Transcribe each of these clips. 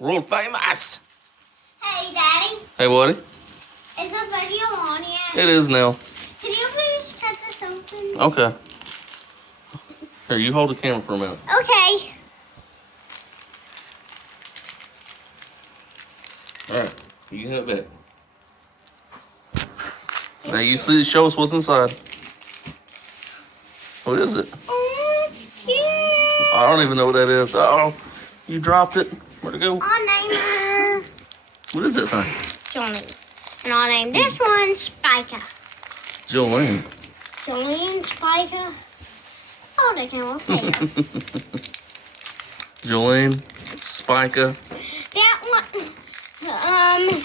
World famous. Hey, Daddy. Hey, Woody. Is the video on yet? It is now. Can you please cut this open? Okay. Here, you hold the camera for a minute. Okay. Alright, you can have it back. Now you see, show us what's inside. What is it? Oh, it's cute. I don't even know what that is. Oh, you dropped it. Where'd it go? I'll name her What is that thing? Jolene. And I'll name this one Spiker. Jolene. Jolene, Spiker. Oh, they came off later. Jolene, Spiker. That one's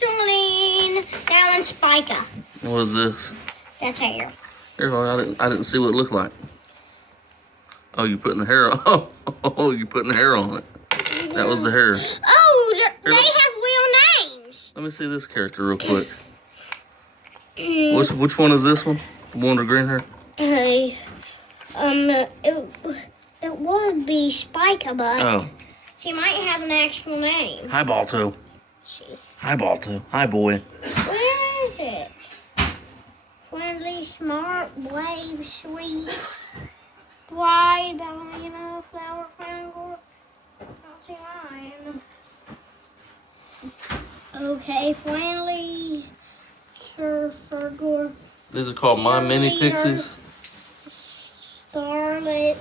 Jolene. That one's Spiker. What is this? That's hair. Here, I didn't see what it looked like. Oh, you putting the hair on? Oh, you putting the hair on it. That was the hair. Oh, they Here, have real names. let me see this character real quick. Which one is this one? The one with the green hair? Hey, it would be Spiker, but Oh. she might have an actual name. Hi, Balto. Hi, Balto. Hi, boy. Where is it? Friendly, smart, brave, sweet, wide, Liahna, flower crown, not see mine. Okay, friendly, surfer, gore. These are called My Mini Pixies. Starlet,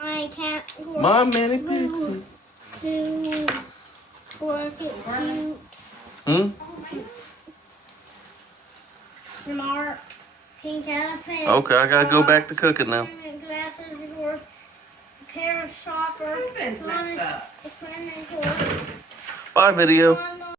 I can't go. My Mini Pixies. To work it cute, Hmm? smart, pink elephant. Okay, I gotta go back to cooking now. Glasses, or pair of shoppers. Everything's messed up. One is Bye, video. one